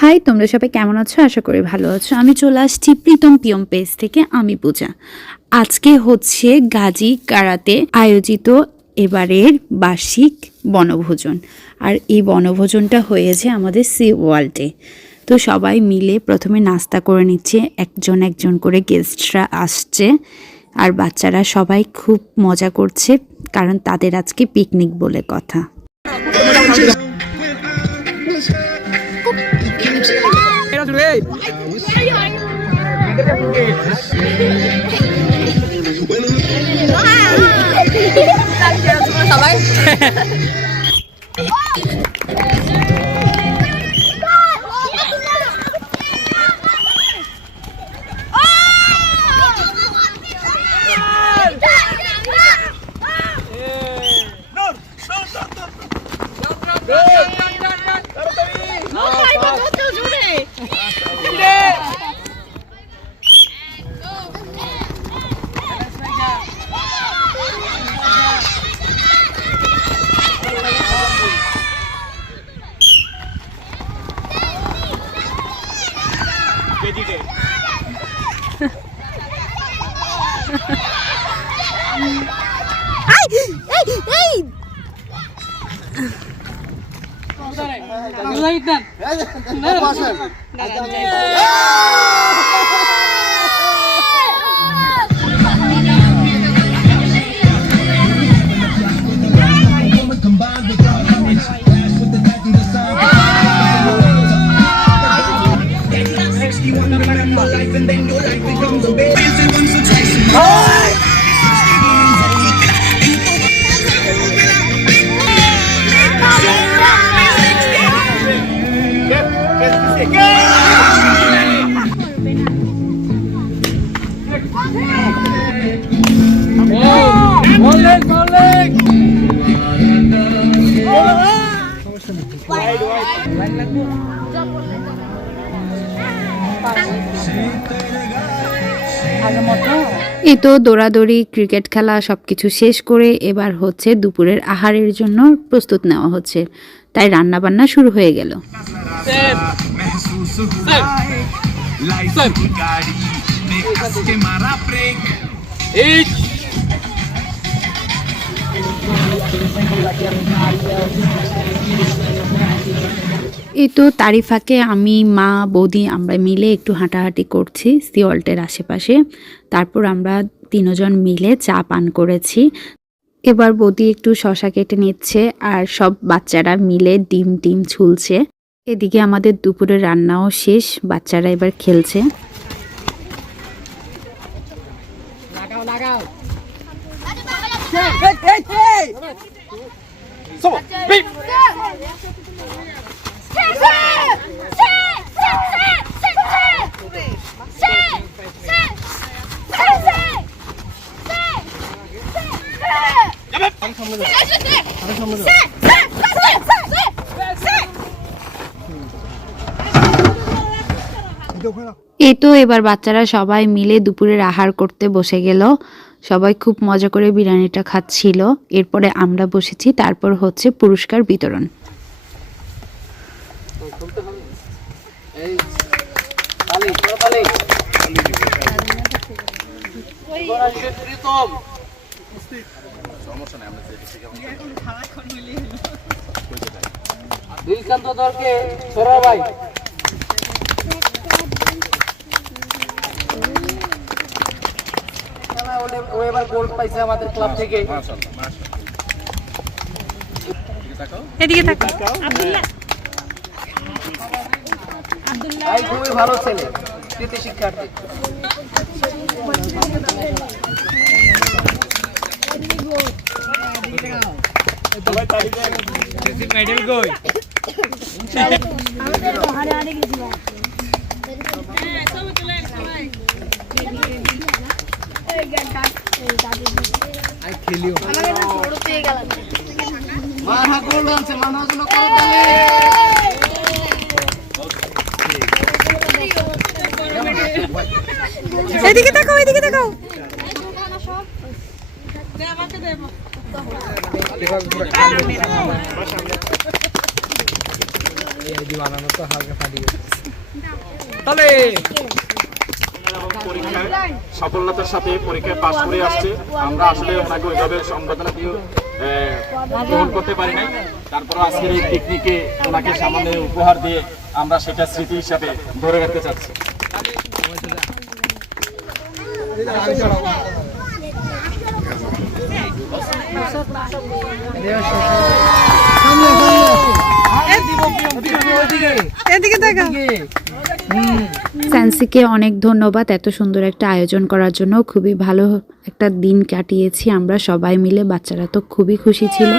High, তোমরা সবাই কেমন আছো? আশা করি ভালো আছো। আমি চলে আসছি প্রীতম পিয়ম পেজ থেকে। আমি পূজা। আজকে হচ্ছে গাজী কারাতে আয়োজিত এবারের বার্ষিক বনভোজন, আর এই বনভোজনটা হয়েছে আমাদের সি ওয়ার্ল্ডে। তো সবাই মিলে প্রথমে নাস্তা করে নিচ্ছে, একজন একজন করে গেস্টরা আসছে, আর বাচ্চারা সবাই খুব মজা করছে, কারণ তাদের আজকে পিকনিক বলে কথা। এই তো দৌড়াদৌড়ি, ক্রিকেট খেলা সবকিছু শেষ করে এবার হচ্ছে দুপুরের আহারের জন্য প্রস্তুত নেওয়া হচ্ছে, তাই রান্না বান্না শুরু হয়ে গেল। এই তো তারই ফাঁকে আমি, মা, বৌদি আমরা মিলে একটু হাঁটাহাঁটি করছি সি ওয়ার্ল্ডের আশেপাশে। তারপর আমরা তিনজন মিলে চা পান করেছি। এবার বৌদি একটু শশা কেটে নিচ্ছে, আর সব বাচ্চারা মিলে ডিম টিম ছুলছে। এদিকে আমাদের দুপুরের রান্নাও শেষ, বাচ্চারা এবার খেলছে। এই তো এবার বাচ্চারা সবাই মিলে দুপুরের আহার করতে বসে গেল। সবাই খুব মজা করে বিরিয়ানিটা খাচ্ছিল। এরপরে আমরা বসেছি, তারপর হচ্ছে পুরস্কার বিতরণ। ও এবার গোল্ড পাইছে আমাদের ক্লাব থেকে। এদিকে তাকাও। ভাই খুবই ভালো ছেলে, কৃতি শিক্ষার্থী। এদিকে তাকাও, এদিকে তাকাও। পরীক্ষায় সফলতার সাথে পরীক্ষায় পাশ করে আসছে। আমরা আসলে ওনাকে ওইভাবে সম্বর্ধনা দিয়ে গ্রহণ করতে পারি নাই। তারপর আজকের এই পিকনিকে ওনাকে সামান্য উপহার দিয়ে আমরা সেটা স্মৃতি হিসাবে ধরে রাখতে চাচ্ছি। স্যান্সিকে অনেক ধন্যবাদ এত সুন্দর একটা আয়োজন করার জন্য। খুবই ভালো একটা দিন কাটিয়েছি আমরা সবাই মিলে, বাচ্চারা তো খুবই খুশি ছিল।